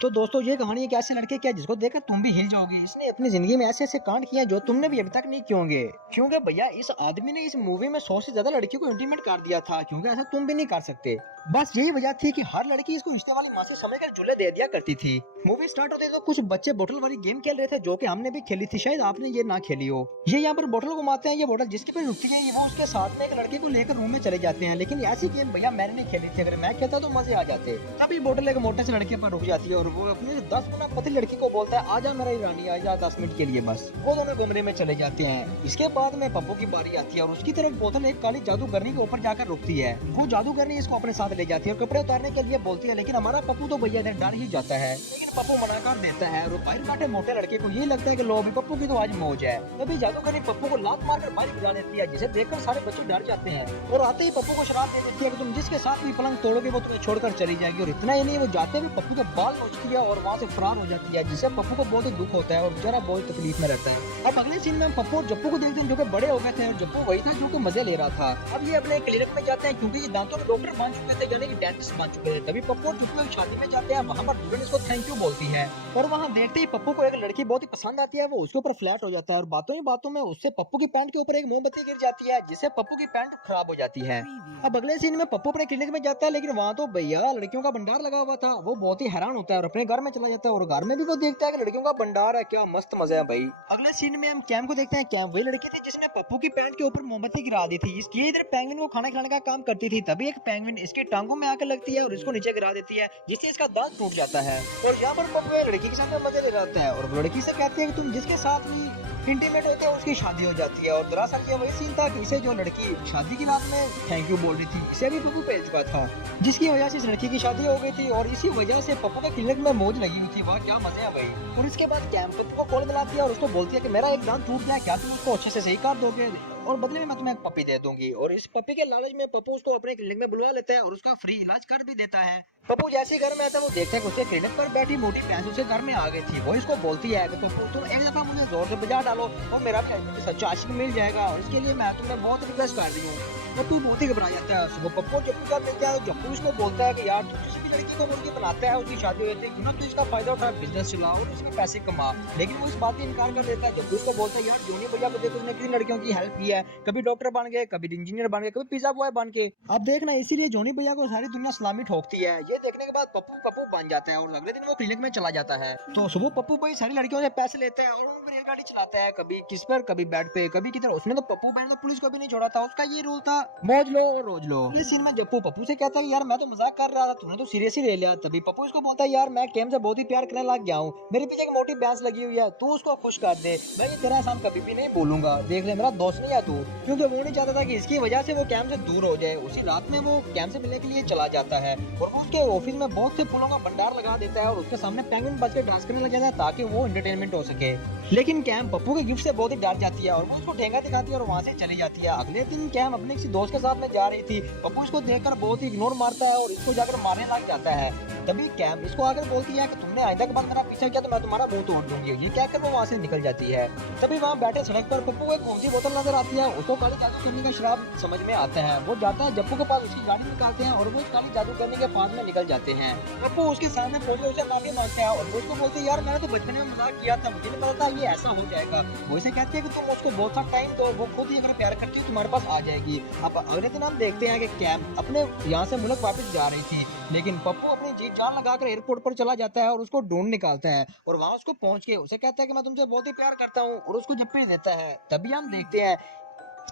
तो दोस्तों ये कहानी एक ऐसे लड़के की है जिसको देखकर तुम भी हिल जाओगे। इसने अपनी जिंदगी में ऐसे ऐसे कांड किए हैं जो तुमने भी अभी तक नहीं किए होंगे। क्योंकि भैया इस आदमी ने इस मूवी में 100 से ज्यादा लड़कियों को इंटीमेट कर दिया था। क्योंकि ऐसा तुम भी नहीं कर सकते। बस यही वजह थी कि हर लड़की इसको रिश्ते वाली माँ से समझकर झूले दे दिया करती थी। मूवी स्टार्ट होते तो कुछ बच्चे बोतल वाली गेम खेल रहे थे जो कि हमने भी खेली थी, शायद आपने ये ना खेली हो। ये यहाँ पर बोतल घुमाते हैं, ये बोतल जिसके पे रुकती है वो उसके साथ में एक लड़के को लेकर रूम में चले जाते हैं। लेकिन ऐसी गेम भैया मैंने नहीं खेली थी, अगर मैं खेलता तो मजे आ जाते। तभी बोतल एक मोटे से लड़के पर रुक जाती है और वो अपने 10 गुना पतली लड़की को बोलता है आजा मेरा रानी आजा 10 मिनट के लिए। बस वो दोनों कमरे में चले जाते हैं। इसके बाद में पप्पू की बारी आती है और उसकी तरफ बोतल एक काली जादूगरनी के ऊपर जाकर रुकती है। वो जादूगरनी इसको अपने साथ ले जाती है और कपड़े उतारने के लिए बोलती है, लेकिन हमारा पप्पू तो भैया डर ही जाता है। लेकिन पप्पू मना कर देता है और बाहर बैठे मोटे लड़के को ये लगता है कि लो भी पप्पू की तो आज मौज है। तभी जादूगरनी पप्पू को लात मारकर बाहर गिरा देती है, जिसे देखकर सारे बच्चे डर जाते हैं। और आते ही पप्पू को शराब दे देती है कि तुम जिसके साथ भी पलंग तोड़ोगे वो तुम्हें छोड़कर चली जाएगी। और इतना ही नहीं, वो जाते भी पप्पू के बाल नोचती है और वहाँ से फरार हो जाती है, जिससे पप्पू को बहुत ही दुख होता है और बेचारा बहुत तकलीफ में रहता है। अब अगले सीन में हम पप्पू और जप्पू को देखते हैं जो कि बड़े हो गए थे और जप्पू वही था जो कि मजे ले रहा था। अब ये अपने क्लिनिक में जाते हैं क्योंकि ये दांतों के डॉक्टर बन चुके थे, यानी कि डेंटिस्ट बन चुके थे। तभी पप्पू और जप्पू की शादी में जाते हैं, वहाँ पर दुल्हन इसको थैंक यू बोलती है। और वहाँ देखते ही पप्पू को एक लड़की बहुत ही पसंद आती है, वो उसके ऊपर फ्लैट हो जाता है और बातों ही बातों में उससे पप्पू की पैंट के ऊपर एक मोमबत्ती गिर जाती है, जिससे पप्पू की पैंट खराब हो जाती है। अब अगले सीन में पप्पू अपने क्लिनिक में जाता है, लेकिन वहाँ तो भैया लड़कियों का भंडार लगा हुआ था। वो बहुत ही हैरान होता है और अपने घर में चला जाता है और घर में भी वो देखता है कि लड़कियों का भंडार है, क्या मस्त मजा है भाई। अगले सीन में हम कैम को देखते हैं। कैम वही लड़की थी जिसने पप्पू की पैंट के ऊपर मोमबत्ती गिरा दी थी। ये इधर पेंगुइन को खाना खिलाने का काम करती थी। तभी एक पेंगुइन इसके टांगों में आकर लगती है और इसको नीचे गिरा देती है, जिससे इसका दांत टूट जाता है। और यहाँ पर पप्पू लड़की के साथ में मजे ले रहा होता है और लड़की से कहती है कि तुम जिसके साथ भी इंटीमेट होते हैं उसकी शादी हो जाती है। और दरअसल ये वही सीन था कि इसे जो लड़की शादी की रात में थैंक यू बोल रही थी, इसे भी पप्पू भेज चुका था, जिसकी वजह से इस लड़की की शादी हो गई थी और इसी वजह से पप्पू के क्लिनिक में मौज लगी हुई थी। वाह क्या मजे है भाई। और इसके बाद कैम पप्पू को कॉल मिलाती है और उसको बोलती है कि मेरा एक दांत टूट गया, क्या तुम उसको अच्छे से सही कर दोगे और बदले में मैं तुम्हें एक पपी दे दूंगी। और इस पपी के लालच में पप्पू उसको अपने क्लिनिक में बुलवा लेता है और उसका फ्री इलाज कर भी देता है। पप्पू जैसे ही घर में आता है वो देखते हैं कि उसके क्लिनिक पर बैठी मोटी भैंस उसके घर में आ गई थी। वो इसको बोलती है कि पप्पू तुम एक दफा मुझे जोर से बजा डालो और मेरा भी सच्चा आशिक मिल जाएगा, और इसके लिए मैं तुम्हें बहुत रिक्वेस्ट कर रही हूँ। पप्पू बहुत ही घबरा जाता है। वो पप्पू जप्पू का मिलता है, जप्पू इसको बोलता है कि यार तू किसी भी लड़की को मुर्गी बनाता है, उसकी शादी हो जाती है, क्यों ना तू इसका फायदा उठा बिजनेस चला और उसके पैसे कमा। लेकिन वो इस बात से इनकार कर देता है। कि उसको बोलता है यार जूनी भैया मुझे तुमने कितनी लड़कियों की हेल्प की है, कभी डॉक्टर बन गए, कभी इंजीनियर बन गए, कभी पिज्जा बॉय बन के। अब देखना इसीलिए जॉनी भैया को सारी दुनिया सलामी ठोकती है। ये देखने के बाद पप्पू पप्पू बन जाता है और अगले दिन वो क्लिनिक में चला जाता है। तो सुबह पप्पू भाई सारी लड़कियों से पैसे लेता है और उन पर रेलगाड़ी चलाता है, कभी किस पर कभी बेड पे कभी किधर। उसने तो पप्पू भाई ने पुलिस को भी नहीं छोड़ा था, उसका ये रूल था मौज लो और रोज लो। इस सीन में जप्पू पप्पू से कहता है यार मैं तो मजाक कर रहा था, तूने तो सीरियस ही ले लिया। तभी पप्पू इसको बोलता है यार मैं केम से बहुत ही प्यार करने लग गया हूँ, मेरे पीछे एक मोटी भैंस लगी हुई है, तू उसको खुश कर दे, मैं ये तेरा एहसान कभी भी नहीं भूलूंगा, देख ले मेरा दोस्त नहीं है तू। क्योंकि वो नहीं चाहता था कि इसकी वजह से वो कैम से दूर हो जाए। उसी रात में वो कैम से मिलने के लिए चला जाता है और वो उसके ऑफिस में बहुत से फूलों का भंडार लगा देता है और उसके सामने पेंगुइन बच के डांस करने लग जाता है ताकि वो एंटरटेनमेंट हो सके। लेकिन कैम पप्पू के गिफ्ट से बहुत ही डर जाती है और वो उसको ठेंगा दिखाती है और वहाँ से चली जाती है। अगले दिन कैम अपने किसी दोस्त के साथ में जा रही थी। पप्पू इसको देखकर बहुत ही इग्नोर मारता है और इसको जाकर मारने लग जाता है। तभी कैम इसको आकर बोलती है कि तुमने आइंदा के बाद मेरा पीछा किया तो मैं तुम्हारा मुंह तोड़ दूंगी। ये कहकर वो वहाँ से निकल जाती है। तभी वहाँ बैठे सड़क पर पप्पू को एक कौन सी बोतल नजर आती है, उसको काली जादू करने का शराब समझ में आता है। वो जाता है जप्पू के पास, उसकी गाड़ी निकालते हैं और वो इस काली जादू करने के पास में निकल जाते हैं। पप्पू उसके सामने पहुंच उसे माफी मांगते हैं और वो उसको बोलते हैं यार मैंने तो बचपन में मजाक किया था, मुझे नहीं पता था ये ऐसा हो जाएगा। वो इसे कहते हैं कि तुम उसको बहुत सा टाइम दो, वो खुद ही अगर प्यार करती हो तुम्हारे पास आ जाएगी। अब अगले दिन हम देखते हैं कि कैम अपने यहाँ से मुल्क वापस जा रही थी, लेकिन पप्पू अपनी जीप जान लगाकर एयरपोर्ट पर चला जाता है और उसको ढूंढ निकालता है और वहाँ उसको पहुंच के उसे कहता है कि मैं तुमसे बहुत ही प्यार करता हूँ और उसको जप्पी देता है। तभी हम देखते हैं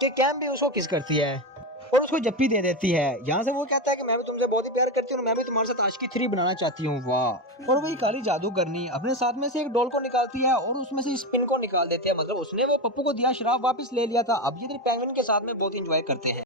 कि कैम भी उसको किस करती है और उसको जप्पी दे देती है। यहाँ से वो कहता है कि मैं भी तुमसे बहुत ही प्यार करती हूँ, मैं भी तुम्हारे साथ आशिकी 3 बनाना चाहती हूँ। वाह। और वही काली जादूगरनी अपने साथ में से एक डॉल को निकालती है और उसमें से स्पिन को निकाल देती है। मतलब उसने वो पप्पू को दिया शराब वापस ले लिया था। अब ये पेंगुइन के साथ में बहुत इंजॉय करते हैं।